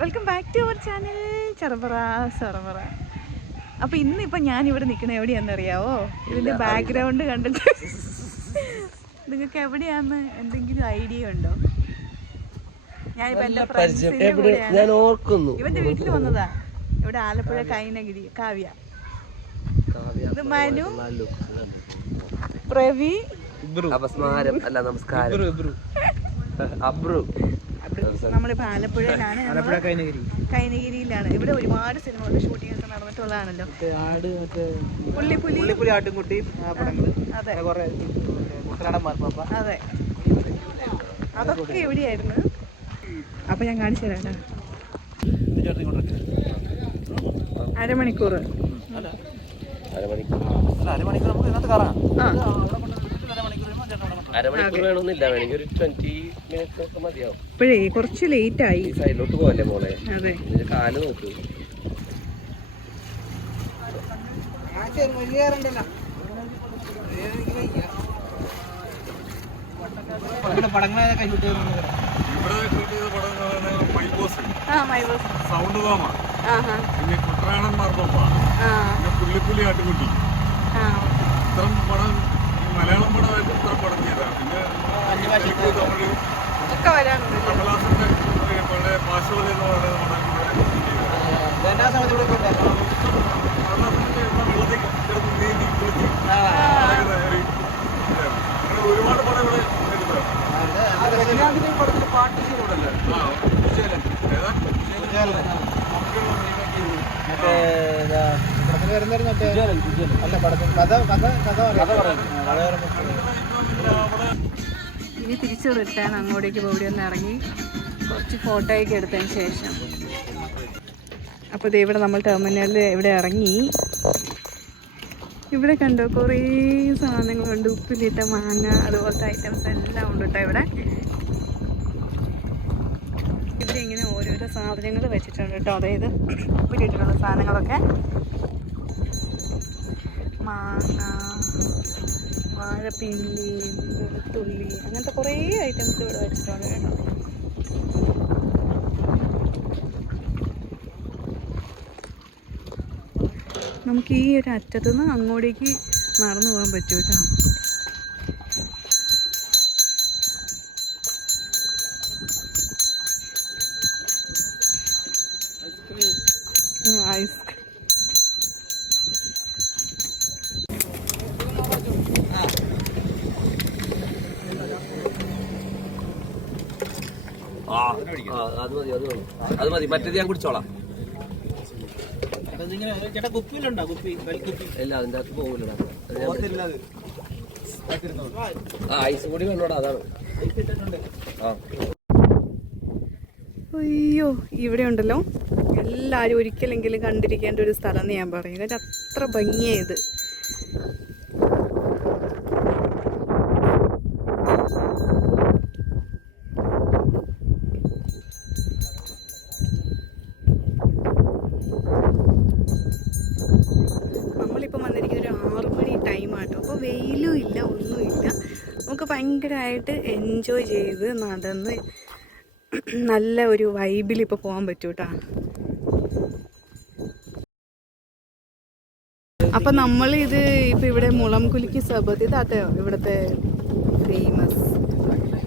Welcome back to our channel ചെറുപറ ചെറുപറ അപ്പൊ ഇന്നിപ്പോ ഞാൻ ഇവിടെ നിൽക്കണ എവിടെയാണെന്നറിയാവോ? ഇതിന്റെ ബാക്ക്ഗ്രൗണ്ട് കണ്ടിട്ട്. നിങ്ങൾക്ക് എവിടെയാന്ന് എന്തെങ്കിലും ഐഡിയ ഉണ്ടോ? ഞാൻ ഓർക്കുന്നു. ഇവന്റെ വീട്ടിൽ വന്നതാ. ഇവിടെ ആലപ്പുഴ കൈനഗിരി കാവ്യ. ഇത് മനു പ്രവി. അപസ്മാരം. അല്ല നമസ്കാരം. അബ്രു. നമ്മളിപ്പോ ആലപ്പുഴയിലാണ് കൈനഗിരിയിലാണ്. ഇവിടെ ഒരുപാട് സിനിമകളുടെ ഷൂട്ടിംഗ് ഒക്കെ നടന്നിട്ടുള്ളതാണല്ലോ. പുള്ളിപ്പുലി. പുള്ളിപ്പുലി ആട്ടുംകുട്ടിയും ആ പടങ്ങൾ. അതെ. അതെ. അതൊക്കെ എവിടെയായിരുന്നു? അപ്പൊ ഞാൻ കാണിച്ചു തരാം അരമണിക്കൂർ അരമണിക്കൂർ അരമണിക്കൂർ നമുക്ക് ഇതിനകത്ത് ആ. അരമണിക്കൂർ വേണമെന്നില്ല. വേണമെങ്കിൽ ഒരു ട്വന്റി ഒക്കെ മതിയാവും. ഇപ്പോഴേ കുറച്ച് ലേറ്റ് ആയി. ഈ സൈഡിലോട്ട് പോവല്ലേ മോളെ? അതെ. കാൽ നോക്ക്. സൗണ്ട് തോമ പിന്നെ കുട്ടനാടൻ പുള്ളിപ്പുലി ആട്ടുകുട്ടി. ആ ഇത്തരം പടം മലയാളം പടമായിട്ട് ഇത്ര പടം ചെയ്താണ് പിന്നെ തമിഴ് ഏ, പഴയ പാശോലി എന്ന് പറയുന്ന പടം ഇവിടെ shoot ചെയ്തതാണ്. എല്ലാ സമയത്ത് ഇവിടെ ഉണ്ടായിരുന്നു കമലഹാസന്റെ എന്ന വെള്ളത്തിൽ കിടന്ന് നീന്തി കുളിച്ച് നടക്കുന്ന ഒരു ഇതായിരുന്നു. അങ്ങനെ ഒരുപാട് പടം ഇവിടെ എടുത്തതാണ് രജനീകാന്തിന്റെ പടത്തിൽ പാട്ട് ശരിയല്ലേ ആ ഏതാ മറ്റേ ഇതാ, മറ്റേ അല്ല പടത്തിൽ കഥ കഥ കഥ ഇനി തിരിച്ച് റിട്ടേൺ അങ്ങോട്ടേക്ക് പോയി ഒന്ന് ഇറങ്ങി കുറച്ച് ഫോട്ടോയൊക്കെ എടുത്തതിന് ശേഷം. അപ്പോൾ ദേ ഇവിടെ നമ്മൾ ടെർമിനലിൽ ഇവിടെ ഇറങ്ങി. ഇവിടെ കണ്ടോ കുറേ സാധനങ്ങളുണ്ട് ഉപ്പിലിട്ട മാങ്ങ അതുപോലത്തെ ഐറ്റംസ് എല്ലാം ഉണ്ട് കേട്ടോ ഇവിടെ. ഇവിടെ ഇങ്ങനെ ഓരോരോ സാധനങ്ങൾ വെച്ചിട്ടുണ്ട് കേട്ടോ അതായത് ഉപ്പിലിട്ടിട്ടുള്ള സാധനങ്ങളൊക്കെ. മാങ്ങ വാഴപ്പിണ്ടി വെളുത്തുള്ളി അങ്ങനത്തെ കുറേ ഐറ്റംസ് ഇവിടെ വെച്ചിട്ടുണ്ട് കേട്ടോ. നമുക്ക് ഈ ഒരു അറ്റത്തുനിന്ന് അങ്ങോട്ടേക്ക് നടന്നു പോകാൻ പറ്റും കേട്ടോ ഉം, ഐസ് ആ ആ, അത് മതി അത് മതി. അത് മതി മറ്റേത് ഞാൻ കുടിച്ചോളാം. അതിങ്ങനെ ചേട്ടാ കുപ്പിയിലുണ്ടോ കുപ്പി കുപ്പി ഇല്ല അതിന്റെ അകത്ത് പോകില്ലടാ അത്. ആ ഐസ് കൂടി വേണോടാ അതാണ്. ആ. അയ്യോ ഇവിടെ ഉണ്ടല്ലോ. എല്ലാരും ഒരിക്കലെങ്കിലും കണ്ടിരിക്കേണ്ട ഒരു സ്ഥലം എന്ന് ഞാൻ പറയുന്നത് അത്ര ഭംഗിയായത് നമ്മളിപ്പോൾ വന്നിരിക്കുന്ന ഒരു ആറു മണി ടൈമാട്ടോ അപ്പോൾ വെയിലും ഇല്ല ഒന്നുമില്ല നമുക്ക് ഭയങ്കരമായിട്ട് എൻജോയ് ചെയ്ത് നടന്ന് നല്ല ഒരു വൈബിൽ ഇപ്പോൾ പോകാൻ പറ്റൂ കേട്ടോ അപ്പൊ നമ്മൾ ഇത് ഇപ്പൊ ഇവിടെ മുളംകുലിക്ക് സബത്ത് ഇതാട്ടോ ഇവിടുത്തെ ഫേമസ്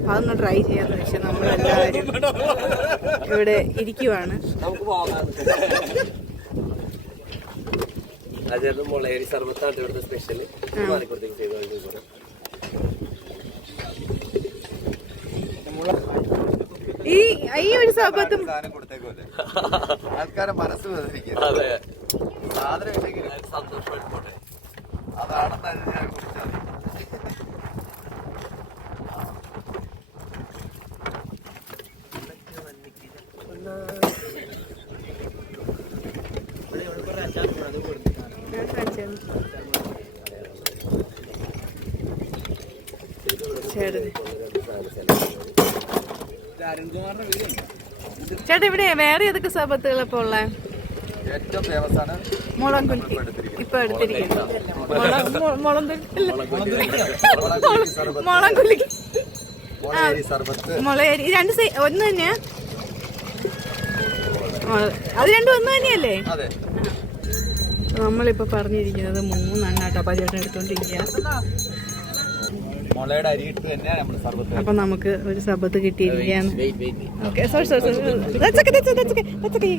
അതൊന്ന് ട്രൈ ചെയ്യാന്ന് വെച്ചാൽ നമ്മളെല്ലാവരും ഇവിടെ ഇരിക്കുവാണ്. അതായത് മുളയരി സർബത്താണ് ഇവിടുത്തെ സ്പെഷ്യൽ മാറിക്കൊടുത്തേക്ക് ചെയ്തു ഈ ഒരു സംഭവത്തും ആൾക്കാരെ മനസ്സ് അതെ. സാധനം ഇല്ലെങ്കിൽ സന്തോഷമായിട്ട് പോട്ടെ അതാണെന്നാണ് ഞാൻ കുറിച്ചത് ഞാൻ കാണിച്ചു തരാം. ചേട്ടന് അരുൺകുമാറിന്റെ വീട് ചേട്ടാ ഇവിടെ വേറെ ഏതൊക്കെ ഇപ്പോൾ ഉള്ള? ഏറ്റവും ഫേമസ് ആണ് ഇപ്പൊ എടുത്തിരിക്കുന്നത്. മുളയരി രണ്ട് ഒന്ന് തന്നെയാ? അത് രണ്ടും ഒന്ന് തന്നെയല്ലേ? നമ്മളിപ്പോ പറഞ്ഞിരിക്കുന്നത് മൂന്നെണ്ണാട്ടോ ചേട്ടൻ എടുത്തോണ്ടിരിക്കുക മുളയുടെ അരിയിട്ട് തന്നെയാണ് നമ്മൾ സർബത്ത് അപ്പൊ നമുക്ക് ഒരു സബത്ത് കിട്ടിയിരിക്കുകയാണ്. Okay sorry sorry sorry.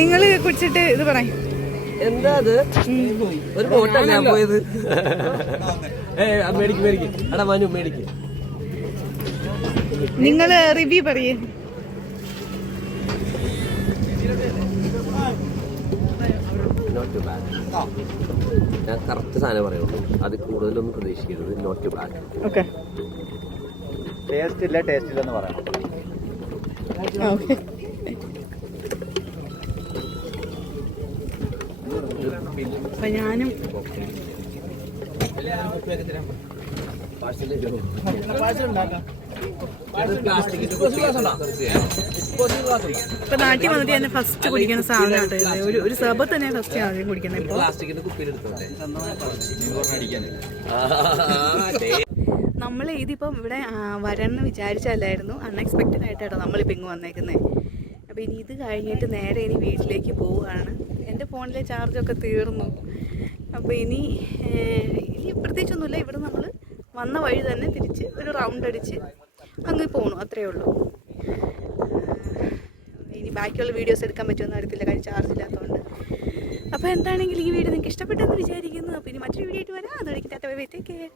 നിങ്ങൾ കുടിച്ചിട്ട് ഇത് പറയും. എന്താ അത്? ഒരു പോയത്. ഏ മേടിക്ക് മേടിക്ക്. അടാ മനു മേടിക്ക്. നിങ്ങൾ റിവ്യൂ പറയേ. നോട്ട് ടു ബാഡ് ഞാൻ കറക്റ്റ് സാധനം പറയുള്ളൂ. അത് കൂടുതലൊന്നും പ്രതീക്ഷിക്കരുത്. Not too bad okay taste ഇല്ല ടേസ്റ്റ് ഇല്ലെന്ന് പറയണം ഓക്കെ അപ്പൊ ഞാനും ഇപ്പൊ നാട്ടിൽ വന്നിട്ട് ഞാൻ ഫസ്റ്റ് കുടിക്കുന്ന സാധനമായിട്ട്. ഒരു ഒരു സബത്ത് തന്നെ ഫസ്റ്റ് ആദ്യം കുടിക്കുന്നത് ഇപ്പൊ. പ്ലാസ്റ്റിക്കിന്റെ കുപ്പിയിലെടുത്തോട്ടെ നമ്മൾ ഇതിപ്പം ഇവിടെ വരണമെന്ന് വിചാരിച്ചല്ലായിരുന്നു അൺഎക്സ്പെക്റ്റഡ് ആയിട്ടാണ് നമ്മളിപ്പോൾ ഇങ്ങ് വന്നേക്കുന്നത് അപ്പോൾ ഇനി ഇത് കഴിഞ്ഞിട്ട് നേരെ ഇനി വീട്ടിലേക്ക് പോവുകയാണ്. എന്റെ ഫോണിലെ ചാർജൊക്കെ തീർന്നു. അപ്പോൾ ഇനി ഇനി പ്രത്യേകിച്ചൊന്നുമില്ല. ഇവിടെ നമ്മൾ വന്ന വഴി തന്നെ തിരിച്ച് ഒരു റൗണ്ട് അടിച്ച് അങ്ങ് പോകണു അത്രയേ ഉള്ളൂ. ഇനി ബാക്കിയുള്ള വീഡിയോസ് എടുക്കാൻ പറ്റുമെന്ന് അറിയത്തില്ല കാര്യം ചാർജ് ഇല്ലാത്തതുകൊണ്ട് അപ്പോൾ എന്താണെങ്കിലും ഈ വീഡിയോ നിങ്ങൾക്ക് ഇഷ്ടപ്പെട്ടെന്ന് വിചാരിക്കുന്നു. അപ്പോൾ ഇനി മറ്റൊരു വീഡിയോ ആയിട്ട് വരാം. Tata bye bye take care